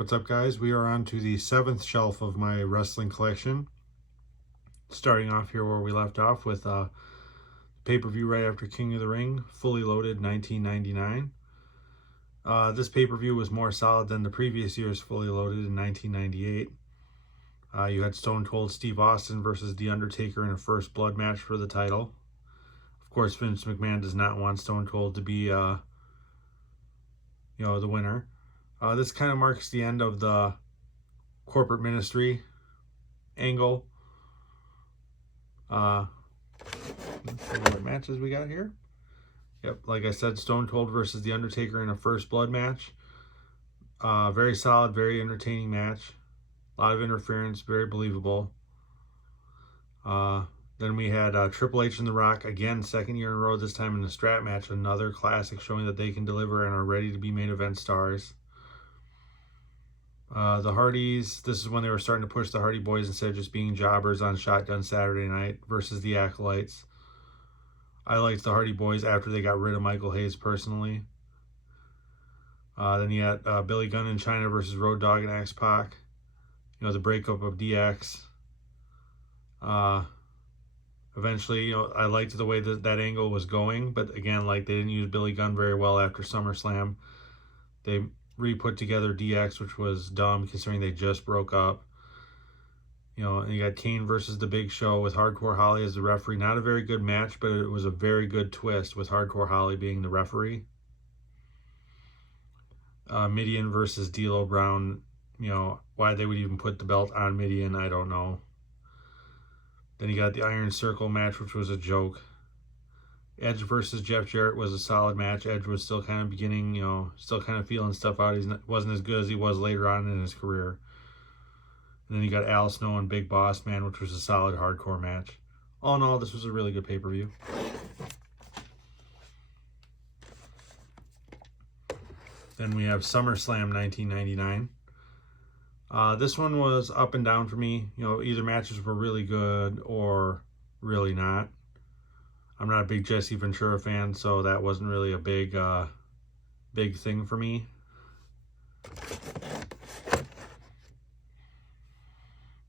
What's up, guys? We are on to the 7th shelf of my wrestling collection. Starting off here where we left off with pay-per-view right after King of the Ring, Fully Loaded 1999. This pay-per-view was more solid than the previous year's Fully Loaded in 1998. You had Stone Cold Steve Austin versus The Undertaker in a first blood match for the title. Of course, Vince McMahon does not want Stone Cold to be, the winner. This kind of marks the end of the corporate ministry angle. Let's see what matches we got here. Yep, like I said, Stone Cold versus The Undertaker in a first blood match. Very solid, very entertaining match. A lot of interference, very believable. Then we had Triple H and The Rock, again, second year in a row, this time in the strap match. Another classic showing that they can deliver and are ready to be main event stars. The Hardys, this is when they were starting to push the Hardy Boys instead of just being jobbers on Shotgun Saturday Night versus the Acolytes. I liked the Hardy Boys after they got rid of Michael Hayes personally. Then you had Billy Gunn and China versus Road Dogg and X-Pac. The breakup of DX. Eventually, I liked the way that angle was going, but again, they didn't use Billy Gunn very well after SummerSlam. They re-put together DX, which was dumb considering they just broke up. And you got Kane versus The Big Show with Hardcore Holly as the referee. Not a very good match, but it was a very good twist with Hardcore Holly being the referee. Mideon versus D'Lo Brown. Why they would even put the belt on Mideon, I don't know. Then you got the Iron Circle match, which was a joke. Edge versus Jeff Jarrett was a solid match. Edge was still kind of beginning, still kind of feeling stuff out. He wasn't as good as he was later on in his career. And then you got Al Snow and Big Boss Man, which was a solid hardcore match. All in all, this was a really good pay-per-view. Then we have SummerSlam 1999. This one was up and down for me. Either matches were really good or really not. I'm not a big Jesse Ventura fan, so that wasn't really a big thing for me.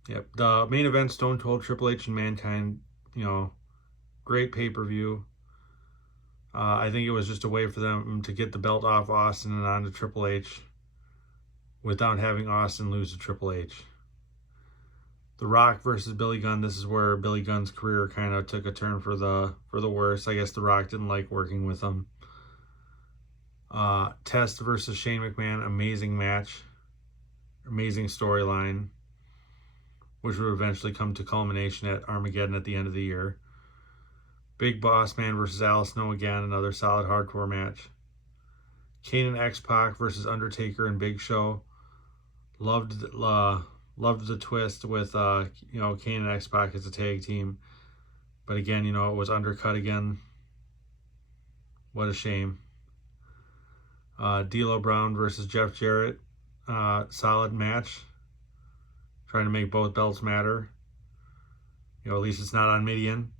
Yep, the main event, Stone Cold, Triple H, and Mankind, great pay-per-view. I think it was just a way for them to get the belt off Austin and onto Triple H without having Austin lose to Triple H. The Rock versus Billy Gunn. This is where Billy Gunn's career kind of took a turn for the worse. I guess The Rock didn't like working with him. Test versus Shane McMahon. Amazing match. Amazing storyline, which would eventually come to culmination at Armageddon at the end of the year. Big Boss Man versus Al Snow again. Another solid hardcore match. Kane and X-Pac versus Undertaker and Big Show. Loved the twist with Kane and X-Pac as a tag team, but again, it was undercut again. What a shame. D'Lo Brown versus Jeff Jarrett, solid match. Trying to make both belts matter. At least it's not on Mideon.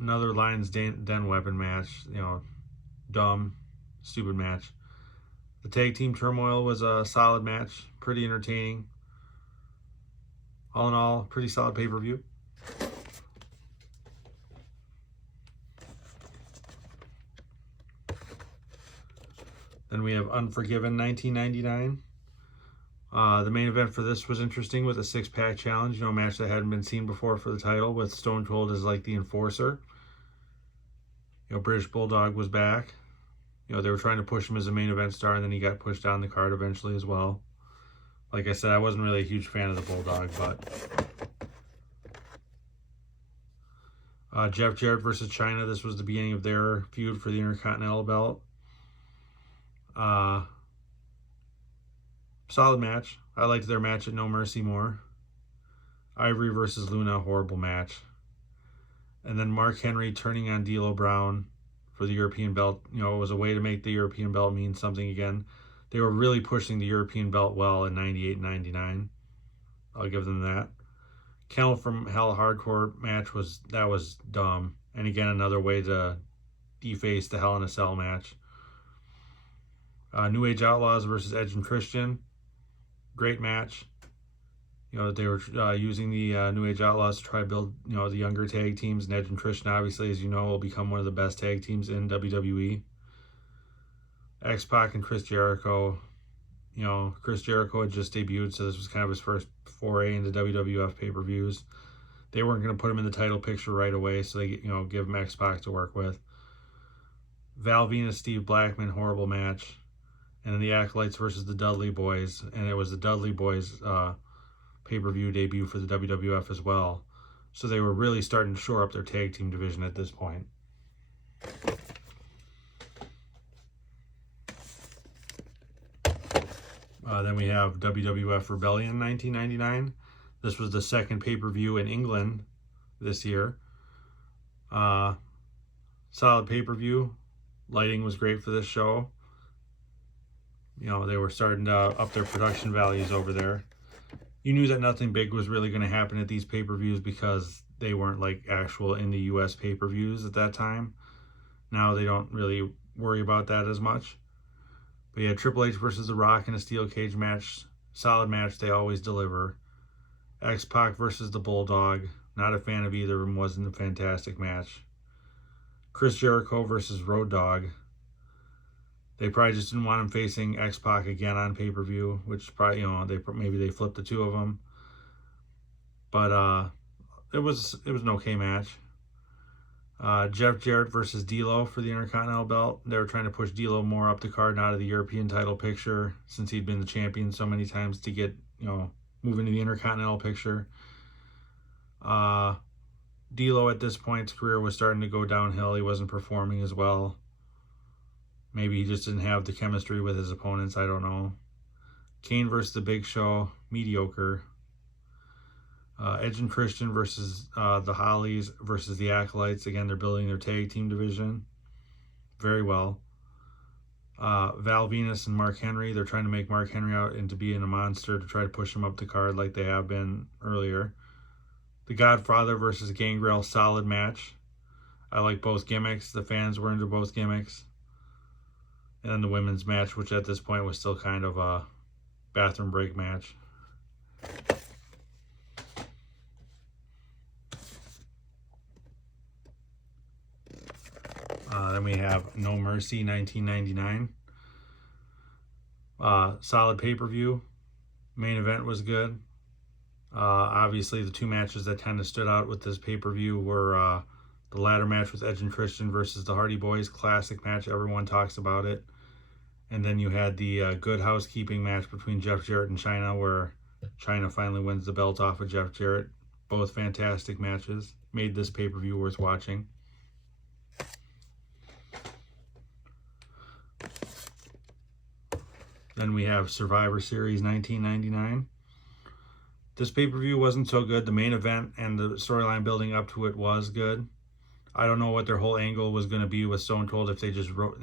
Another Lions Den weapon match. Dumb, stupid match. The Tag Team Turmoil was a solid match, pretty entertaining. All in all, pretty solid pay-per-view. Then we have Unforgiven 1999. The main event for this was interesting with a six-pack challenge, a match that hadn't been seen before for the title, with Stone Cold as the enforcer. British Bulldog was back. They were trying to push him as a main event star, and then he got pushed down the card eventually as well. Like I said, I wasn't really a huge fan of the Bulldog, but Jeff Jarrett versus China. This was the beginning of their feud for the Intercontinental belt. Solid match. I liked their match at No Mercy more. Ivory versus Luna, horrible match. And then Mark Henry turning on D'Lo Brown for the European belt. It was a way to make the European belt mean something again. They were really pushing the European belt well in 98 and 99. I'll give them that. Camel from Hell hardcore match was dumb. And again, another way to deface the Hell in a Cell match. New Age Outlaws versus Edge and Christian. Great match. They were using the New Age Outlaws to try to build, the younger tag teams. And Edge and Christian, obviously, as you know, will become one of the best tag teams in WWE. X-Pac and Chris Jericho. Chris Jericho had just debuted, so this was kind of his first foray into WWF pay-per-views. They weren't going to put him in the title picture right away, so they, give him X-Pac to work with. Val Venis, Steve Blackman, horrible match. And then the Acolytes versus the Dudley Boys, and it was the Dudley Boys pay-per-view debut for the WWF as well. So they were really starting to shore up their tag team division at this point. Then we have WWF Rebellion 1999. This was the second pay-per-view in England this year. Solid pay-per-view. Lighting was great for this show. They were starting to up their production values over there. You knew that nothing big was really going to happen at these pay-per-views because they weren't like actual in the US pay-per-views at that time. Now they don't really worry about that as much. But yeah, Triple H versus The Rock in a steel cage match. Solid match. They always deliver. X-Pac versus the Bulldog. Not a fan of either of them. Wasn't a fantastic match. Chris Jericho versus Road Dogg. They probably just didn't want him facing X-Pac again on pay-per-view, which probably, maybe they flipped the two of them. But it was an okay match. Jeff Jarrett versus D'Lo for the Intercontinental belt. They were trying to push D'Lo more up the card and out of the European title picture since he'd been the champion so many times to get, move into the Intercontinental picture. D'Lo at this point, his career was starting to go downhill. He wasn't performing as well. Maybe he just didn't have the chemistry with his opponents. I don't know. Kane versus The Big Show. Mediocre. Edge and Christian versus the Hollies versus the Acolytes. Again, they're building their tag team division very well. Val Venis and Mark Henry. They're trying to make Mark Henry out into being a monster to try to push him up the card like they have been earlier. The Godfather versus Gangrel. Solid match. I like both gimmicks. The fans were into both gimmicks. And then the women's match, which at this point was still kind of a bathroom break match. Then we have No Mercy 1999. Solid pay-per-view. Main event was good. Obviously, the two matches that kind of stood out with this pay-per-view were the ladder match with Edge and Christian versus the Hardy Boys. Classic match. Everyone talks about it. And then you had the Good Housekeeping match between Jeff Jarrett and Chyna, where Chyna finally wins the belt off of Jeff Jarrett. Both fantastic matches. Made this pay-per-view worth watching. Then we have Survivor Series 1999. This pay-per-view wasn't so good. The main event and the storyline building up to it was good. I don't know what their whole angle was going to be with Stone Cold, if they just wrote,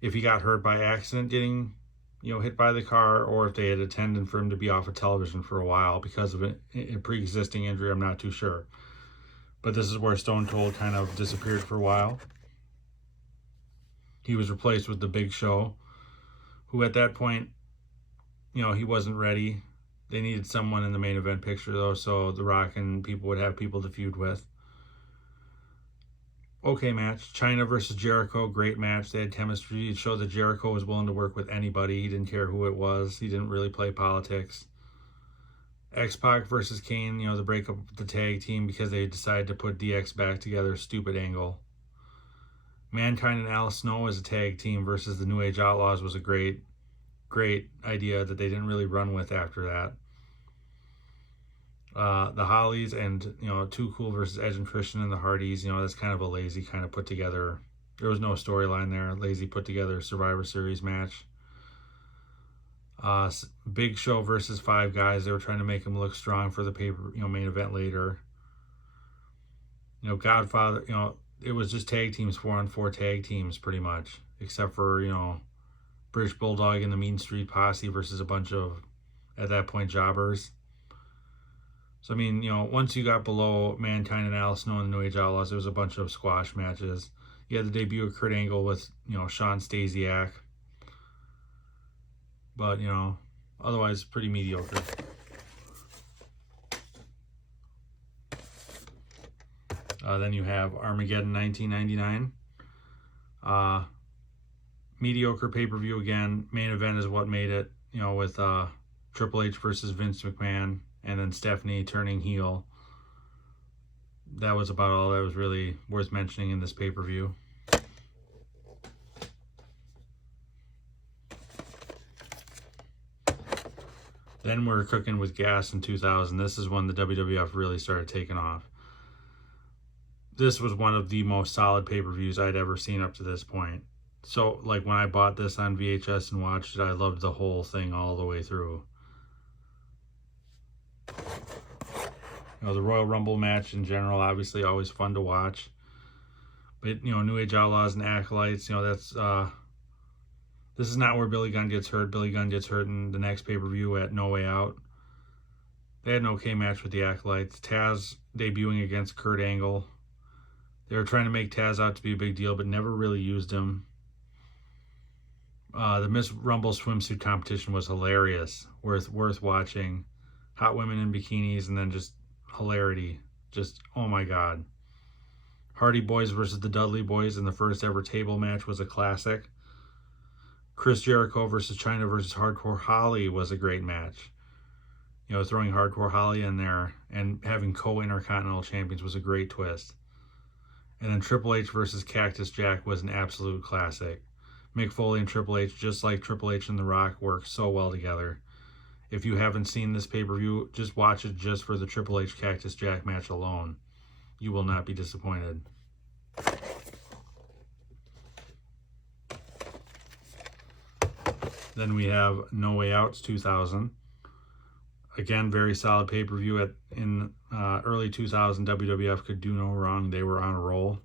if he got hurt by accident getting, hit by the car, or if they had intended for him to be off of television for a while because of a pre-existing injury. I'm not too sure. But this is where Stone Cold kind of disappeared for a while. He was replaced with The Big Show, who at that point, he wasn't ready. They needed someone in the main event picture, though, so The Rock and people would have people to feud with. Okay match. Chyna versus Jericho, great match. They had chemistry. It showed that Jericho was willing to work with anybody. He didn't care who it was. He didn't really play politics. X-Pac versus Kane, the breakup of the tag team because they decided to put DX back together. Stupid angle. Mankind and Al Snow as a tag team versus the New Age Outlaws was a great idea that they didn't really run with after that. The Hollies and, Too Cool versus Edge and Christian and the Hardys, that's kind of a lazy kind of put together. There was no storyline there. Lazy put together Survivor Series match. Big Show versus Five Guys. They were trying to make him look strong for the main event later. Godfather, it was just tag teams, 4-on-4 tag teams pretty much, except for, British Bulldog and the Mean Street Posse versus a bunch of, at that point, jobbers. So, once you got below Mankind and Al Snow and the New Age Outlaws, it was a bunch of squash matches. You had the debut of Kurt Angle with, Sean Stasiak. but, you know, otherwise pretty mediocre. Then you have Armageddon 1999. Mediocre pay-per-view again. Main event is what made it, you know, with Triple H versus Vince McMahon, and then Stephanie turning heel. That was about all that was really worth mentioning in this pay-per-view. Then we're cooking with gas in 2000. This is when the WWF really started taking off. This was one of the most solid pay-per-views I'd ever seen up to this point. So, like, when I bought this on VHS and watched it, I loved the whole thing all the way through. You know, the Royal Rumble match in general, obviously always fun to watch. But, you know, New Age Outlaws and Acolytes, you know, that's... this is not where Billy Gunn gets hurt. Billy Gunn gets hurt in the next pay-per-view at No Way Out. They had an okay match with the Acolytes. Taz debuting against Kurt Angle. They were trying to make Taz out to be a big deal, but never really used him. The Miss Rumble swimsuit competition was hilarious. Worth watching. Hot women in bikinis, and then just hilarity. Just, oh my God. Hardy Boys versus the Dudley Boys in the first ever table match was a classic. Chris Jericho versus Chyna versus Hardcore Holly was a great match. You know, throwing Hardcore Holly in there and having co-intercontinental champions was a great twist. And then Triple H versus Cactus Jack was an absolute classic. Mick Foley and Triple H, just like Triple H and The Rock, work so well together. If you haven't seen this pay-per-view, just watch it just for the Triple H Cactus Jack match alone. You will not be disappointed. Then we have No Way Out's 2000. Again, very solid pay-per-view. In early 2000, WWF could do no wrong. They were on a roll.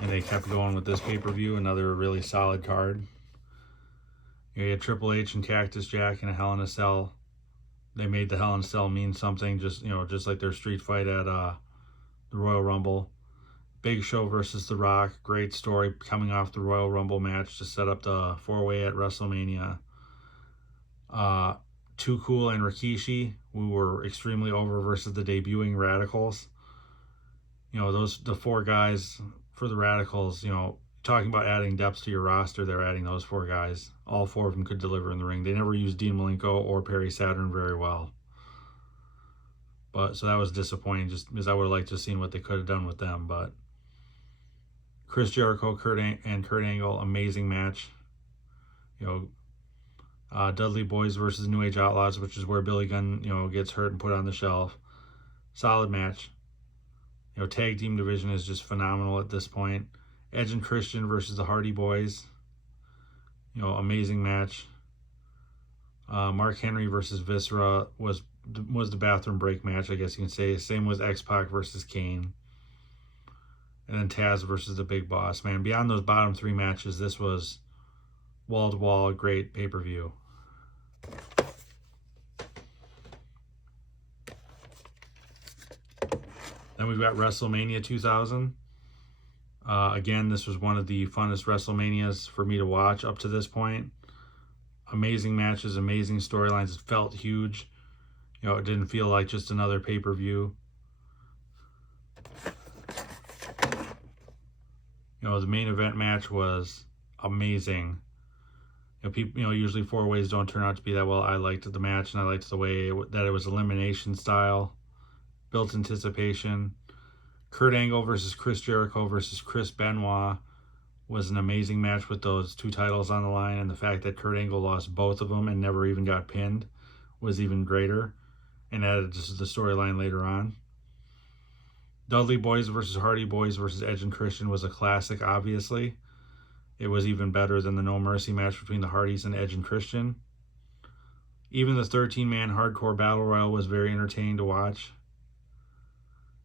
And they kept going with this pay-per-view. Another really solid card. You had Triple H and Cactus Jack in a Hell in a Cell. They made the Hell in a Cell mean something, just like their street fight at the Royal Rumble. Big Show versus The Rock. Great story coming off the Royal Rumble match to set up the four-way at WrestleMania. Too Cool and Rikishi, who were extremely over, versus the debuting Radicals. You know, the four guys for the Radicals, you know, talking about adding depth to your roster, they're adding those four guys. All four of them could deliver in the ring. They never used Dean Malenko or Perry Saturn very well. So that was disappointing, just because I would have liked to have seen what they could have done with them. But Chris Jericho, Kurt Angle, amazing match. You know, Dudley Boys versus New Age Outlaws, which is where Billy Gunn, you know, gets hurt and put on the shelf. Solid match. You know, tag team division is just phenomenal at this point. Edge and Christian versus the Hardy Boys. You know, amazing match. Mark Henry versus Viscera was the bathroom break match, I guess you can say. Same with X-Pac versus Kane. And then Taz versus the Big Boss. Man, beyond those bottom three matches, this was wall-to-wall great pay-per-view. Then we've got WrestleMania 2000. Again, this was one of the funnest WrestleManias for me to watch up to this point. Amazing matches, amazing storylines. It felt huge. You know, it didn't feel like just another pay-per-view. You know, the main event match was amazing. You know, people, you know, usually four ways don't turn out to be that well. I liked the match, and I liked the way that it was elimination style, built anticipation. Kurt Angle versus Chris Jericho versus Chris Benoit was an amazing match with those two titles on the line, and the fact that Kurt Angle lost both of them and never even got pinned was even greater, and added just the storyline later on. Dudley Boys versus Hardy Boys versus Edge and Christian was a classic, obviously. It was even better than the No Mercy match between the Hardys and Edge and Christian. Even the 13-man hardcore battle royal was very entertaining to watch.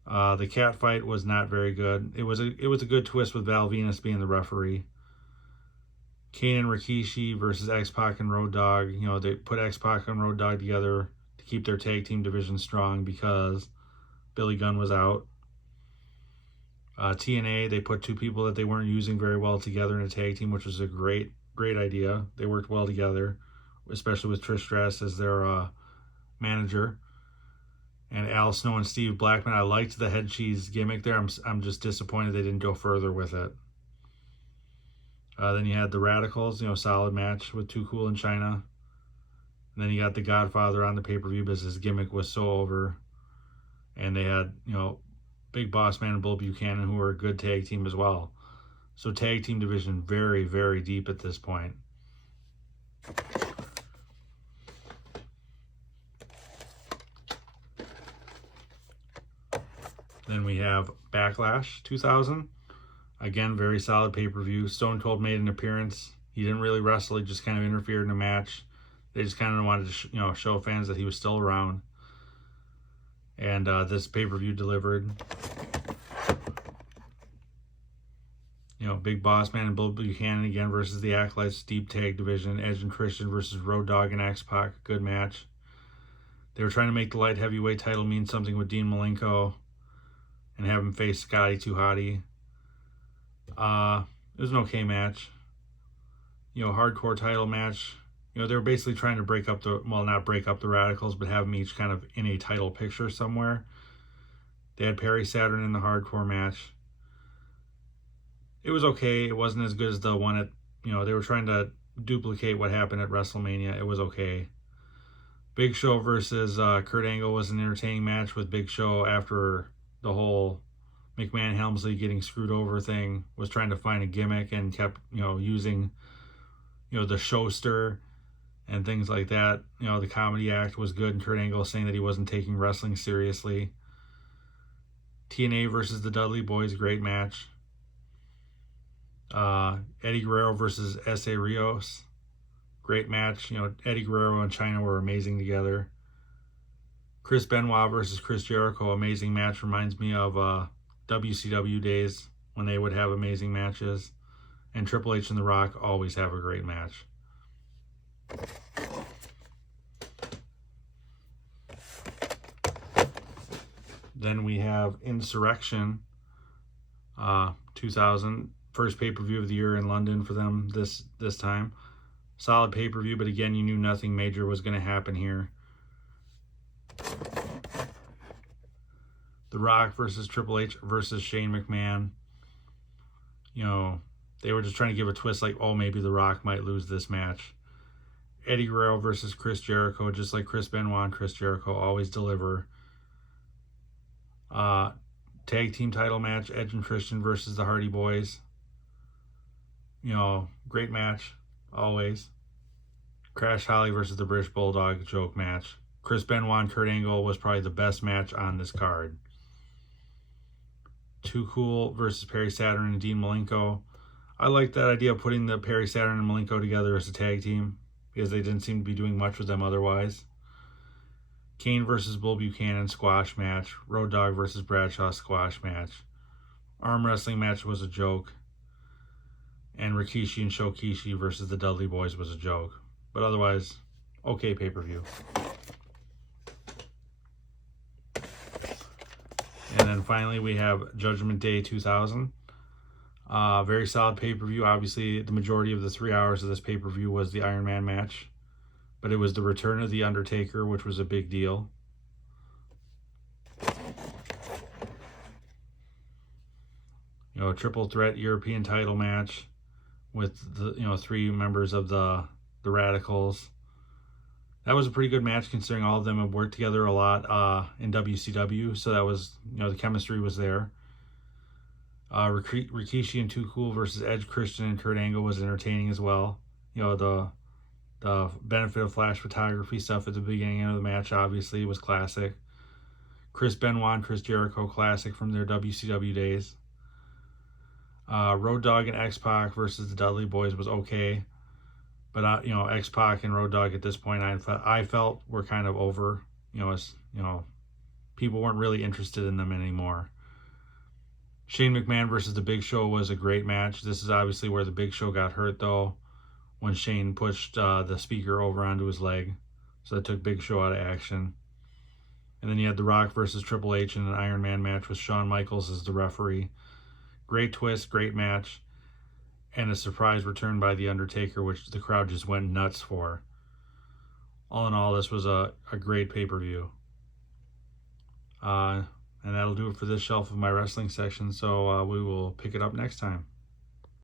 The cat fight was not very good. It was a good twist with Val Venis being the referee. Kane and Rikishi versus X-Pac and Road Dogg. You know, they put X-Pac and Road Dogg together to keep their tag team division strong because Billy Gunn was out. TNA, they put two people that they weren't using very well together in a tag team, which was a great idea. They worked well together. especially with Trish Stratus as their manager. And Al Snow and Steve Blackman. I liked the head cheese gimmick there. I'm just disappointed they didn't go further with it. Then you had the Radicals, solid match with Too Cool and China. And then you got the Godfather on the pay-per-view because his gimmick was so over. And they had, Big Boss Man and Bull Buchanan, who were a good tag team as well. So tag team division very, very deep at this point. Then we have Backlash 2000. Again, very solid pay-per-view. Stone Cold made an appearance. He didn't really wrestle. He just kind of interfered in a match. They just kind of wanted to, show fans that he was still around. And this pay-per-view delivered. Big Boss Man and Bull Buchanan again versus the Acolytes, deep tag division. Edge and Christian versus Road Dogg and X-Pac. Good match. They were trying to make the light heavyweight title mean something with Dean Malenko and have him face Scotty 2 Hotty. It was an okay match. Hardcore title match. They were basically trying to break up not break up the Radicals, but have them each kind of in a title picture somewhere. They had Perry Saturn in the hardcore match. It was okay. It wasn't as good as the one at, they were trying to duplicate what happened at WrestleMania. It was okay. Big Show versus Kurt Angle was an entertaining match with Big Show after the whole McMahon Helmsley getting screwed over thing, was trying to find a gimmick and kept, using, the showster and things like that. The comedy act was good, and Kurt Angle saying that he wasn't taking wrestling seriously. TNA versus the Dudley Boys, great match. Eddie Guerrero versus S.A. Rios, great match. Eddie Guerrero and China were amazing together. Chris Benoit versus Chris Jericho, amazing match. Reminds me of WCW days when they would have amazing matches. And Triple H and The Rock always have a great match. Then we have Insurrection 2000, first pay-per-view of the year in London for them this time. Solid pay-per-view, but again, you knew nothing major was going to happen here. The Rock versus Triple H versus Shane McMahon. They were just trying to give a twist like, oh, maybe The Rock might lose this match. Eddie Guerrero versus Chris Jericho, just like Chris Benoit and Chris Jericho always deliver. Tag team title match, Edge and Christian versus the Hardy Boys. Great match, always. Crash Holly versus the British Bulldog, joke match. Chris Benoit and Kurt Angle was probably the best match on this card. Too Cool versus Perry Saturn and Dean Malenko. I like that idea of putting the Perry Saturn and Malenko together as a tag team, because they didn't seem to be doing much with them otherwise. Kane versus Bull Buchanan, squash match. Road Dogg versus Bradshaw, squash match. Arm wrestling match was a joke. And Rikishi and Shokishi versus the Dudley Boys was a joke. But otherwise, okay pay-per-view. And then finally we have Judgment Day 2000. Very solid pay-per-view. Obviously, the majority of the 3 hours of this pay-per-view was the Iron Man match. But it was the return of The Undertaker, which was a big deal. A triple threat European title match with the 3 members of the Radicals. That was a pretty good match considering all of them have worked together a lot in WCW. So that was, the chemistry was there. Rikishi and Too Cool versus Edge, Christian, and Kurt Angle was entertaining as well. The benefit of flash photography stuff at the beginning of the match obviously was classic. Chris Benoit and Chris Jericho, classic from their WCW days. Road Dogg and X-Pac versus the Dudley Boys was okay. But, X-Pac and Road Dogg at this point I felt were kind of over. People weren't really interested in them anymore. Shane McMahon versus the Big Show was a great match. This is obviously where the Big Show got hurt, though, when Shane pushed the speaker over onto his leg. So that took Big Show out of action. And then you had The Rock versus Triple H in an Iron Man match with Shawn Michaels as the referee. Great twist, great match. And a surprise return by The Undertaker, which the crowd just went nuts for. all in all, this was a great pay-per-view. And that'll do it for this shelf of my wrestling section. So we will pick it up next time.